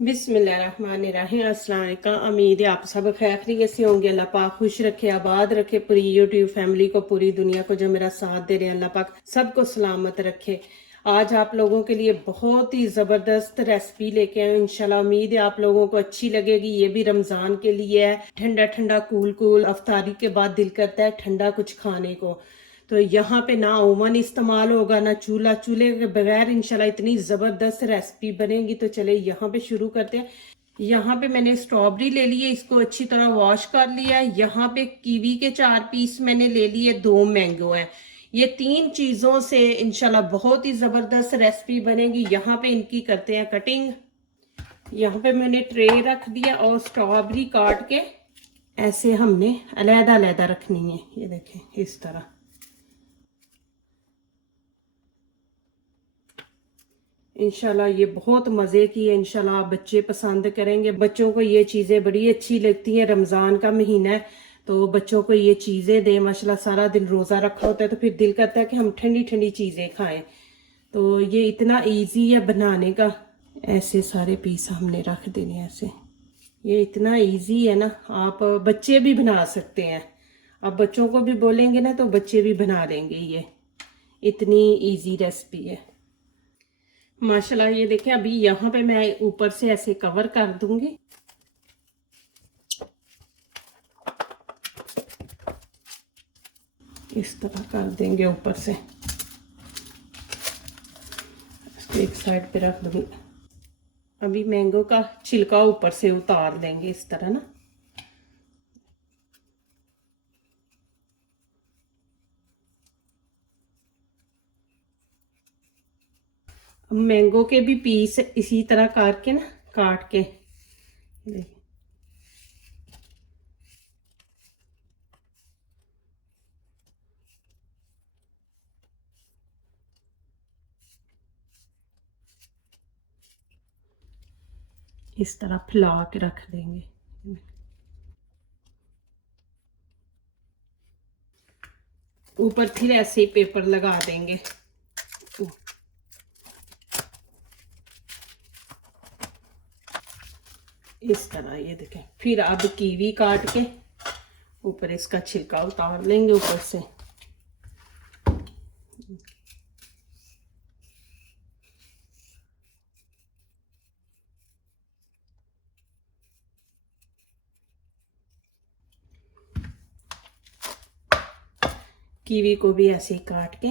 बिस्मिल्लाहिर्रहमानिर्रहीम। अस्सलाम वालेकुम। उम्मीद है आप सब खैरियत से होंगे। अल्लाह पाक खुश रखे, आबाद रखे पूरी यूट्यूब फैमिली को, पूरी दुनिया को जो मेरा साथ दे रहे हैं अल्लाह पाक सबको सलामत रखे। आज आप लोगों के लिए बहुत ही ज़बरदस्त रेसिपी लेके आए इंशाल्लाह। उम्मीद है आप लोगों को अच्छी लगेगी। ये भी रमज़ान के लिए है। ठंडा ठंडा कूल कूल अफ्तारी के बाद दिल करता है ठंडा कुछ खाने को। तो यहाँ पे ना ओवन इस्तेमाल होगा ना चूल्हा, चूल्हे के बगैर इंशाल्लाह इतनी ज़बरदस्त रेसिपी बनेगी। तो चले यहाँ पे शुरू करते हैं। यहाँ पे मैंने स्ट्रॉबेरी ले ली है, इसको अच्छी तरह वॉश कर लिया है। यहाँ पे कीवी के 4 पीस मैंने ले लिए, 2 मैंगो है। ये 3 चीज़ों से इंशाल्लाह बहुत ही ज़बरदस्त रेसिपी बनेगी। यहाँ पे इनकी करते हैं कटिंग। यहाँ पे मैंने ट्रे रख दिया और स्ट्रॉबेरी काट के ऐसे हमने अलहदा अलहदा रखनी है। ये देखें इस तरह। इंशाल्लाह ये बहुत मज़े की है। इंशाल्लाह बच्चे पसंद करेंगे। बच्चों को ये चीज़ें बड़ी अच्छी लगती हैं। रमज़ान का महीना है तो बच्चों को ये चीज़ें दें। माशाल्लाह सारा दिन रोज़ा रखा होता है तो फिर दिल करता है कि हम ठंडी ठंडी चीज़ें खाएं। तो ये इतना इजी है बनाने का। ऐसे सारे पीस हमने रख देने ऐसे। ये इतना इजी है ना, आप बच्चे भी बना सकते हैं। आप बच्चों को भी बोलेंगे ना तो बच्चे भी बना लेंगे। ये इतनी इजी रेसिपी है माशाल्लाह। ये देखें अभी यहाँ पे मैं ऊपर से ऐसे कवर कर दूंगी। इस तरह कर देंगे ऊपर से। इसको एक साइड पे रख दूंगी। अभी मैंगो का छिलका ऊपर से उतार देंगे इस तरह ना। मैंगो के भी पीस इसी तरह करके ना काट के इस तरह फैला के रख देंगे। ऊपर फिर ऐसे ही पेपर लगा देंगे। इस तरह ये देखें। फिर अब कीवी काट के ऊपर इसका छिलका उतार लेंगे ऊपर से। कीवी को भी ऐसे ही काट के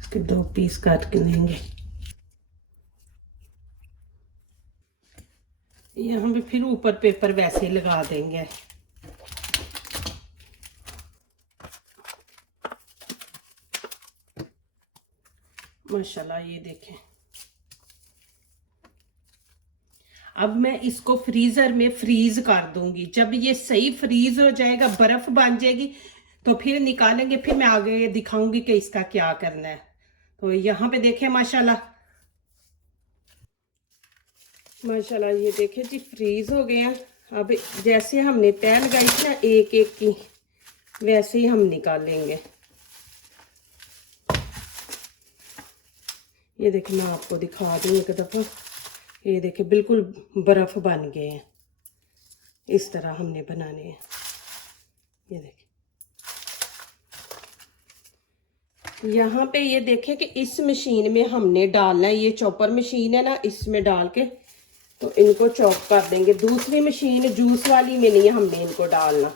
इसके 2 पीस काट के लेंगे। यहाँ पे फिर ऊपर पेपर वैसे ही लगा देंगे। माशाल्लाह ये देखें। अब मैं इसको फ्रीजर में फ्रीज कर दूंगी। जब ये सही फ्रीज हो जाएगा, बर्फ बन जाएगी तो फिर निकालेंगे। फिर मैं आगे दिखाऊंगी कि इसका क्या करना है। तो यहाँ पे देखें माशाल्लाह, माशाल्लाह ये देखें जी फ्रीज हो गए हैं। अब जैसे हमने तय लगाई थी ना एक एक की, वैसे ही हम निकालेंगे। ये देखें मैं आपको दिखा दूँ एक दफ़ा। ये देखें बिल्कुल बर्फ़ बन गए हैं। इस तरह हमने बनाने हैं। ये देखें यहाँ पे। ये देखें कि इस मशीन में हमने डालना है। ये चॉपर मशीन है ना, इसमें डाल के तो इनको चॉप कर देंगे। दूसरी मशीन जूस वाली में नहीं हमने इनको डालना।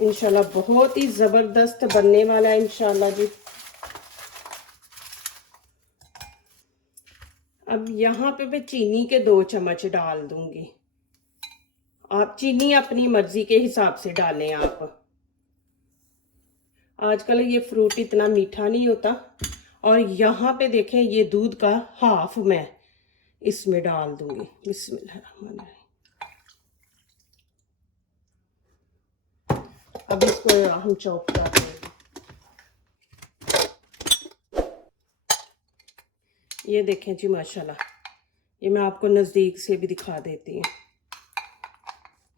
इंशाल्लाह बहुत ही ज़बरदस्त बनने वाला है इंशाल्लाह जी। अब यहाँ पे मैं चीनी के 2 चम्मच डाल दूंगी। आप चीनी अपनी मर्जी के हिसाब से डालें। आप आजकल ये फ्रूट इतना मीठा नहीं होता। और यहाँ पे देखें ये दूध का हाफ मैं इसमें डाल दूंगी। बिस्मिल्लाहिर्रहमानिर्रहीम। अब इसको हम चॉप कर देंगे। ये देखें जी माशाल्लाह। ये मैं आपको नज़दीक से भी दिखा देती हूँ।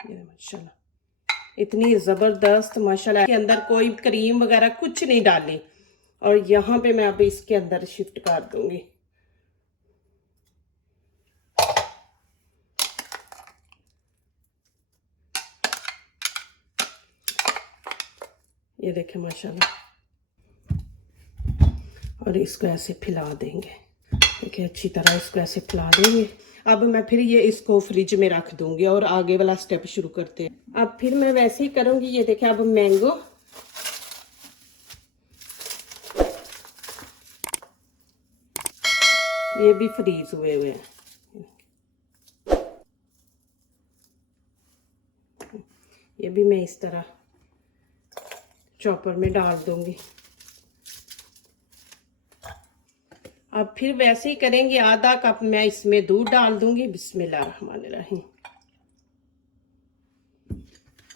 ये माशाल्लाह इतनी ज़बरदस्त माशाल्लाह। के अंदर कोई क्रीम वगैरह कुछ नहीं डाली और यहाँ पे मैं अब इसके अंदर शिफ्ट कर दूंगी। ये देखें माशाल्लाह, और इसको ऐसे फैला देंगे। देखिए अच्छी तरह इसको ऐसे फैला देंगे। अब मैं फिर ये इसको फ्रिज में रख दूंगी और आगे वाला स्टेप शुरू करते हैं। अब फिर मैं वैसे ही करूंगी। ये देखें अब मैंगो, ये भी फ्रीज हुए हुए हैं। ये भी मैं इस तरह चॉपर में डाल दूंगी। अब फिर वैसे ही करेंगे। आधा कप मैं इसमें दूध डाल दूंगी, बिस्मिल्लाहिर्रहमानिर्रहीम,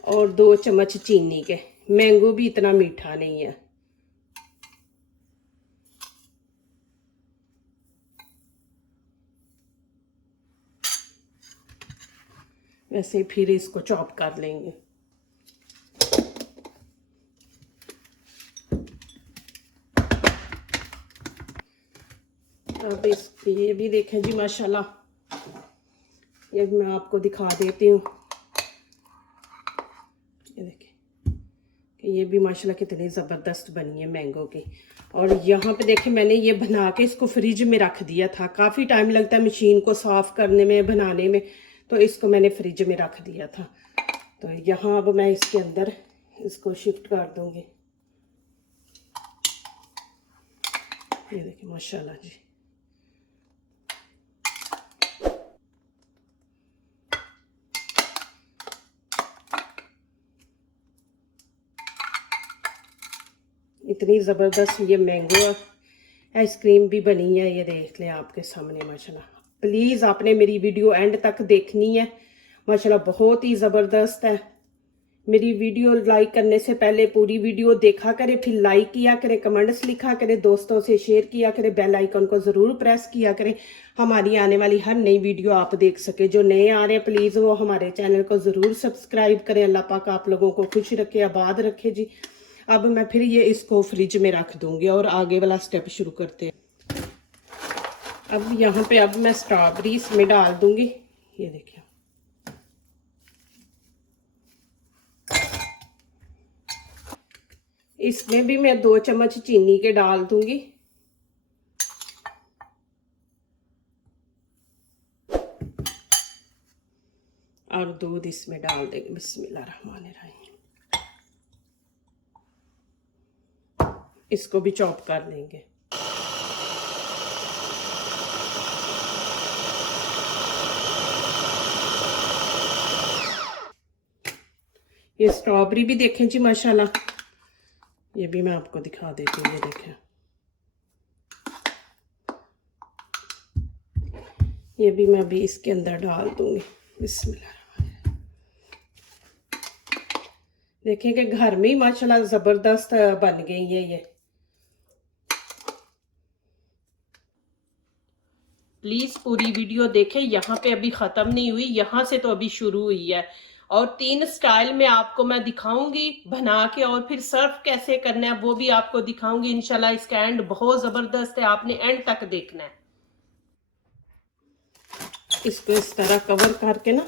और 2 चम्मच चीनी के। मैंगो भी इतना मीठा नहीं है। वैसे फिर इसको चॉप कर लेंगे। अब ये भी देखें जी माशाल्लाह, ये मैं आपको दिखा देती हूँ। ये देखें कि ये भी माशाल्लाह कितनी ज़बरदस्त बनी है मैंगो की। और यहाँ पे देखें मैंने ये बना के इसको फ्रिज में रख दिया था। काफ़ी टाइम लगता है मशीन को साफ़ करने में, बनाने में, तो इसको मैंने फ्रिज में रख दिया था। तो यहाँ अब मैं इसके अंदर इसको शिफ्ट कर दूँगी। ये देखिए माशाल्लाह जी, इतनी ज़बरदस्त ये मैंगो आइसक्रीम भी बनी है। ये देख लें आपके सामने माशाल्लाह। प्लीज़ आपने मेरी वीडियो एंड तक देखनी है माशाल्लाह, बहुत ही ज़बरदस्त है। मेरी वीडियो लाइक करने से पहले पूरी वीडियो देखा करें, फिर लाइक किया करें, कमेंट्स लिखा करें, दोस्तों से शेयर किया करें, बेल आइकन को ज़रूर प्रेस किया करें, हमारी आने वाली हर नई वीडियो आप देख सके। जो नए आ रहे हैं प्लीज़ वो हमारे चैनल को ज़रूर सब्सक्राइब करें। अल्लाह पाक आप लोगों को खुश रखे, आबाद रखे जी। अब मैं फिर ये इसको फ्रिज में रख दूंगी और आगे वाला स्टेप शुरू करते हैं। अब यहाँ पे अब मैं स्ट्रॉबेरी इसमें डाल दूंगी। ये देखिए इसमें भी मैं 2 चम्मच चीनी के डाल दूंगी। और दूध इसमें डाल देंगे, बिस्मिल्लाहिर्रहमानिर्रहीम। इसको भी चॉप कर लेंगे। ये स्ट्रॉबेरी भी देखें जी माशाल्लाह, ये भी मैं आपको दिखा देती हूँ। ये देखें, ये भी मैं अभी इसके अंदर डाल दूंगी, बिस्मिल्लाह। देखें कि घर में ही माशाल्लाह ज़बरदस्त बन गई है ये। प्लीज़ पूरी वीडियो देखें। यहाँ पे अभी ख़त्म नहीं हुई, यहाँ से तो अभी शुरू हुई है। और 3 स्टाइल में आपको मैं दिखाऊंगी बना के, और फिर सर्व कैसे करना है वो भी आपको दिखाऊंगी इंशाल्लाह। इसका एंड बहुत ज़बरदस्त है, आपने एंड तक देखना है। इसको इस तरह कवर करके ना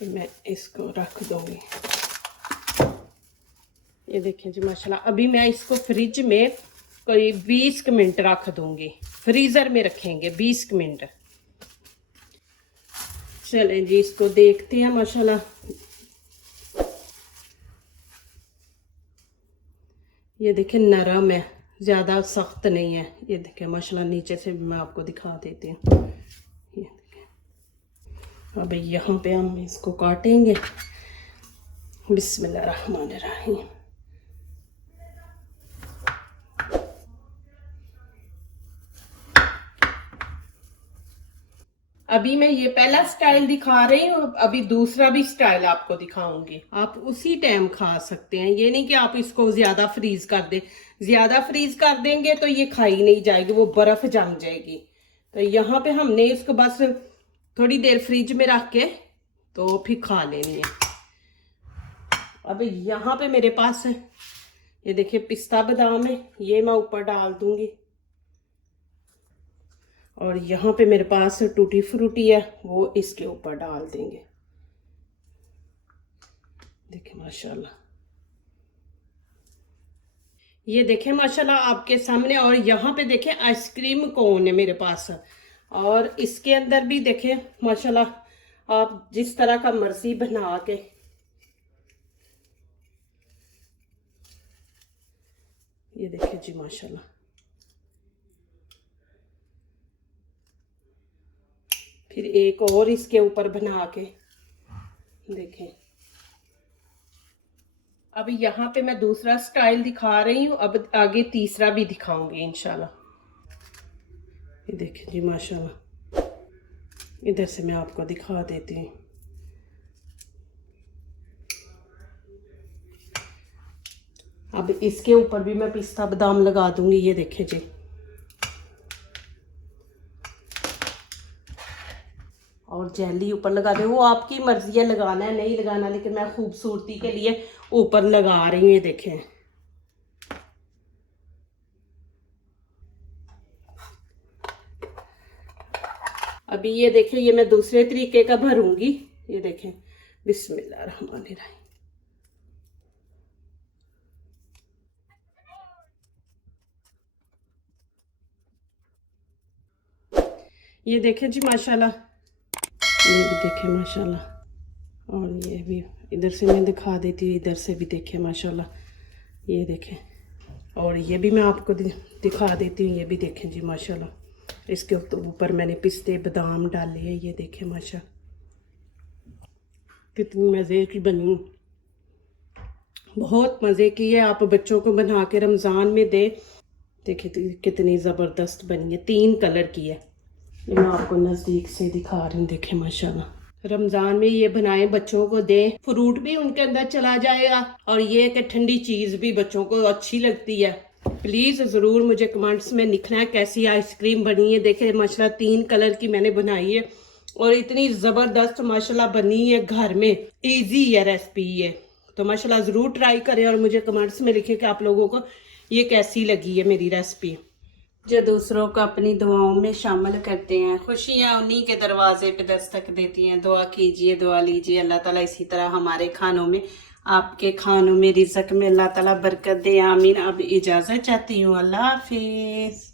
तो मैं इसको रख दूंगी। ये देखें जी माशाल्लाह, अभी मैं इसको फ्रिज में कोई 20 मिनट रख दूंगी। फ्रीजर में रखेंगे 20 मिनट। चलें जी इसको देखते हैं माशाल्लाह। ये देखें नरम है, ज़्यादा सख्त नहीं है। ये देखें माशाल्लाह, नीचे से भी मैं आपको दिखा देती हूँ। ये देखें। अब यहाँ पे हम इसको काटेंगे, बिस्मिल्लाहिर्रहमानिर्रहीम। अभी मैं ये पहला स्टाइल दिखा रही हूँ, अभी दूसरा भी स्टाइल आपको दिखाऊंगी। आप उसी टाइम खा सकते हैं, ये नहीं कि आप इसको ज्यादा फ्रीज कर दें। ज्यादा फ्रीज कर देंगे तो ये खाई नहीं जाएगी, वो बर्फ जम जाएगी। तो यहाँ पे हमने इसको बस थोड़ी देर फ्रिज में रख के तो फिर खा लेनी है। अब यहाँ पे मेरे पास ये देखिए पिस्ता बादाम है, ये मैं ऊपर डाल दूंगी। और यहाँ पे मेरे पास टूटी फ्रूटी है, वो इसके ऊपर डाल देंगे। देखिए माशाल्लाह, ये देखें माशाल्लाह आपके सामने। और यहाँ पे देखें आइसक्रीम कोन है मेरे पास, और इसके अंदर भी देखें माशाल्लाह आप जिस तरह का मर्जी बना के, ये देखें जी माशाल्लाह। फिर एक और इसके ऊपर बना के देखें। अब यहाँ पे मैं दूसरा स्टाइल दिखा रही हूँ, अब आगे तीसरा भी दिखाऊंगी इंशाल्लाह। ये देखें जी माशाल्लाह, इधर से मैं आपको दिखा देती हूँ। अब इसके ऊपर भी मैं पिस्ता बादाम लगा दूंगी। ये देखें जी, और जेली ऊपर लगा दे, वो आपकी मर्जी है लगाना है नहीं लगाना, लेकिन मैं खूबसूरती के लिए ऊपर लगा रही हूँ। ये देखें, अभी ये देखें, ये मैं दूसरे तरीके का भरूंगी। ये देखें, बिस्मिल्लाहिर्रहमानिर्रहीम। ये देखें जी माशाल्लाह, ये भी देखें माशाल्लाह। और ये भी इधर से मैं दिखा देती हूँ, इधर से भी देखें माशाल्लाह। ये देखें, और ये भी मैं आपको दिखा देती हूँ। ये भी देखें जी माशाल्लाह, इसके ऊपर मैंने पिस्ते बादाम डाले हैं। ये देखें माशा कितनी मज़े की बनी, बहुत मज़े की है। आप बच्चों को बना के रमज़ान में दे। देखिए कितनी ज़बरदस्त बनी है, 3 कलर की है। ये मैं आपको नज़दीक से दिखा रही हूँ। देखें माशाल्लाह, रमज़ान में ये बनाए बच्चों को दें, फ्रूट भी उनके अंदर चला जाएगा, और ये कि ठंडी चीज़ भी बच्चों को अच्छी लगती है। प्लीज़ ज़रूर मुझे कमेंट्स में लिखना है कैसी आइसक्रीम बनी है। देखें माशाल्लाह 3 कलर की मैंने बनाई है, और इतनी ज़बरदस्त माशाल्लाह बनी है, घर में ईजी है रेसिपी है। तो माशाल्लाह ज़रूर ट्राई करें, और मुझे कमेंट्स में लिखें कि आप लोगों को ये कैसी लगी है मेरी रेसिपी। जो दूसरों को अपनी दुआओं में शामिल करते हैं, खुशियाँ उन्हीं के दरवाजे पे दस्तक देती हैं। दुआ कीजिए, दुआ लीजिए, अल्लाह ताला इसी तरह हमारे खानों में, आपके खानों में, रिज़्क़ में अल्लाह ताला बरकत दे, आमीन। अब इजाज़त चाहती हूँ, अल्लाह हाफिज़।